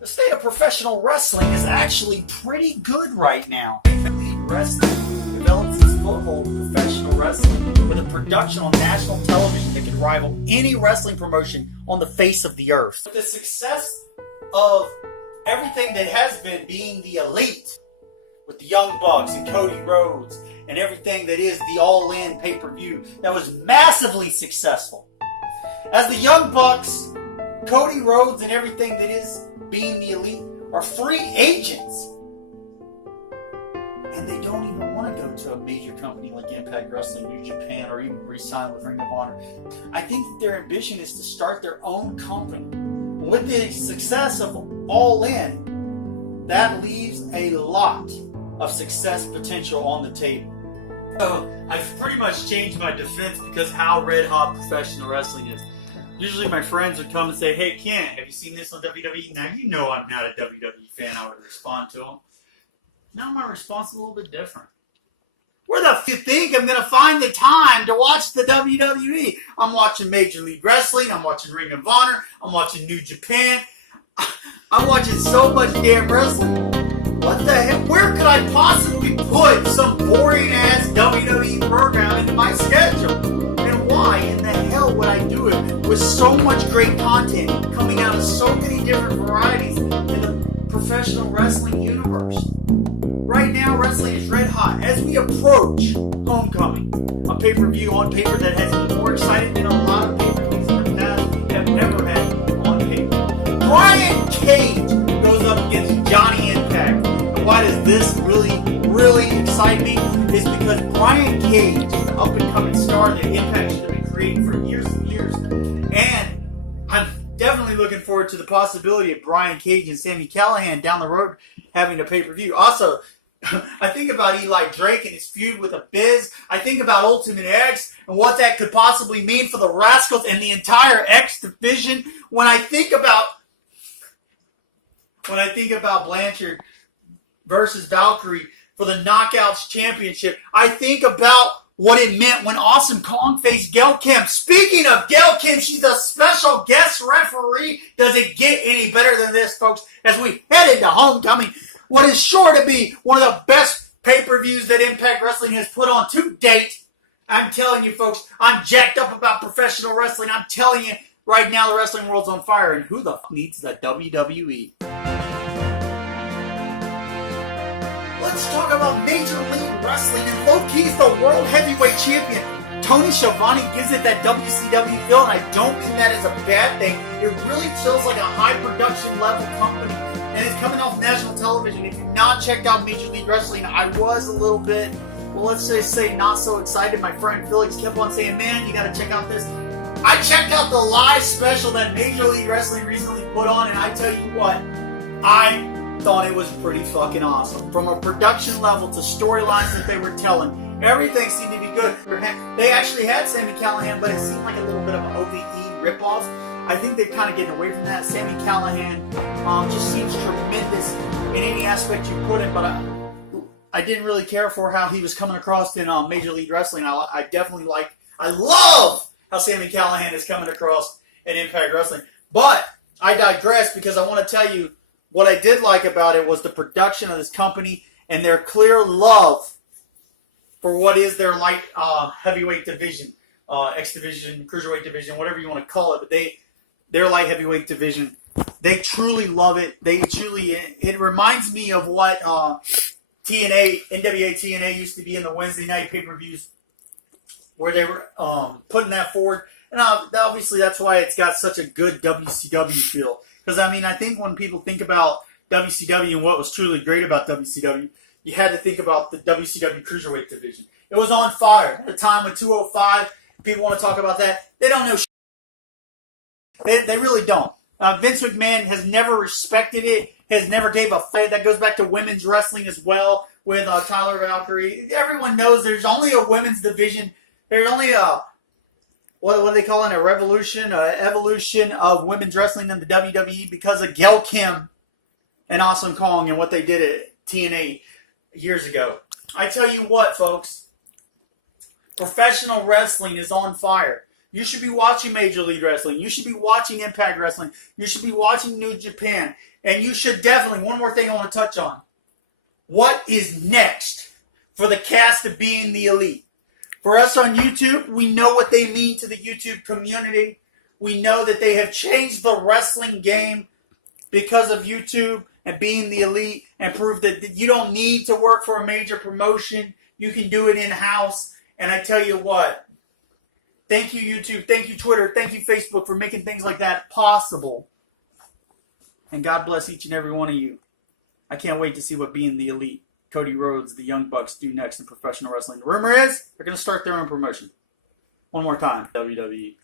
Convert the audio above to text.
The state of professional wrestling is actually pretty good right now. Elite Wrestling develops its foothold in professional wrestling with a production on national television that can rival any wrestling promotion on the face of the earth. With the success of everything that has been being the elite, with the Young Bucks and Cody Rhodes and everything that is the All-In pay-per-view that was massively successful. As the Young Bucks, Cody Rhodes and everything that is being the elite are free agents. And they don't even want to go to a major company like Impact Wrestling, New Japan, or even re-sign with Ring of Honor. I think that their ambition is to start their own company. With the success of All In, that leaves a lot of success potential on the table. So I've pretty much changed my defense because how red hot professional wrestling is. Usually my friends would come and say, "Hey Kent, have you seen this on WWE?" Now you know I'm not a WWE fan. I would respond to them. Now my response is a little bit different. Where the f*** you think I'm going to find the time to watch the WWE? I'm watching Major League Wrestling. I'm watching Ring of Honor. I'm watching New Japan. I'm watching so much damn wrestling. What the hell? Where could I possibly put some boring-ass WWE program into my schedule? And why in the hell would I do it with so much great content coming out of so many different varieties in the professional wrestling universe? Right now, wrestling is red hot. As we approach Homecoming, a pay-per-view on paper that has me more excited than a lot of pay-per-views in the past have ever had on paper. Brian Cage goes up against Johnny Impact. And why does this really excite me? Is because Brian Cage is the up-and-coming star that Impact should have been creating for years and years. And I'm definitely looking forward to the possibility of Brian Cage and Sami Callihan down the road having a pay-per-view. Also, I think about Eli Drake and his feud with Abyss. I think about Ultimate X and what that could possibly mean for the Rascals and the entire X division. When I think about Blanchard versus Valkyrie for the Knockouts Championship, I think about what it meant when Awesome Kong faced Gail Kim. Speaking of Gail Kim, she's a special guest referee. Does it get any better than this, folks? As we head into Homecoming, what is sure to be one of the best pay-per-views that Impact Wrestling has put on to date. I'm telling you, folks, I'm jacked up about professional wrestling. I'm telling you, right now the wrestling world's on fire, and who the f*** needs the WWE? Let's talk about Major League Wrestling, and Loki's the World Heavyweight Champion. Tony Schiavone gives it that WCW feel, and I don't mean that as a bad thing. It really feels like a high-production level company, and it's coming off national television. If you've not checked out Major League Wrestling, I was a little bit, well, let's just say not so excited. My friend Felix kept on saying, "Man, you got to check out this." I checked out the live special that Major League Wrestling recently put on, and I tell you what, I thought it was pretty fucking awesome. From a production level to storylines that they were telling, everything seemed to be good. They actually had Sami Callihan, but it seemed like a little bit of an OVE ripoff. I think they're kind of getting away from that. Sami Callihan just seems tremendous in any aspect you put it, but I didn't really care for how he was coming across in Major League Wrestling. I love how Sami Callihan is coming across in Impact Wrestling. But I digress because I want to tell you what I did like about it was the production of this company and their clear love for what is their light heavyweight division, X division, cruiserweight division, whatever you want to call it. But their light heavyweight division, they truly love it. It reminds me of what NWA TNA used to be in the Wednesday night pay-per-views, where they were putting that forward. And obviously that's why it's got such a good WCW feel. Because, I think when people think about WCW and what was truly great about WCW, you had to think about the WCW Cruiserweight division. It was on fire. At a time with 205, people want to talk about that. They don't know shit. They really don't. Vince McMahon has never respected it, has never gave a fight. That goes back to women's wrestling as well with Tyler Valkyrie. Everyone knows there's only a women's division. There's only a... What do they call it? Evolution of women's wrestling in the WWE because of Gail Kim and Awesome Kong and what they did at TNA years ago. I tell you what, folks, professional wrestling is on fire. You should be watching Major League Wrestling. You should be watching Impact Wrestling. You should be watching New Japan. And you should definitely, one more thing I want to touch on. What is next for the cast of Being the Elite? For us on YouTube, we know what they mean to the YouTube community. We know that they have changed the wrestling game because of YouTube and Being the Elite, and proved that you don't need to work for a major promotion. You can do it in-house. And I tell you what, thank you, YouTube. Thank you, Twitter. Thank you, Facebook, for making things like that possible. And God bless each and every one of you. I can't wait to see what Being the Elite, Cody Rhodes, the Young Bucks do next in professional wrestling. The rumor is they're going to start their own promotion. One more time, WWE.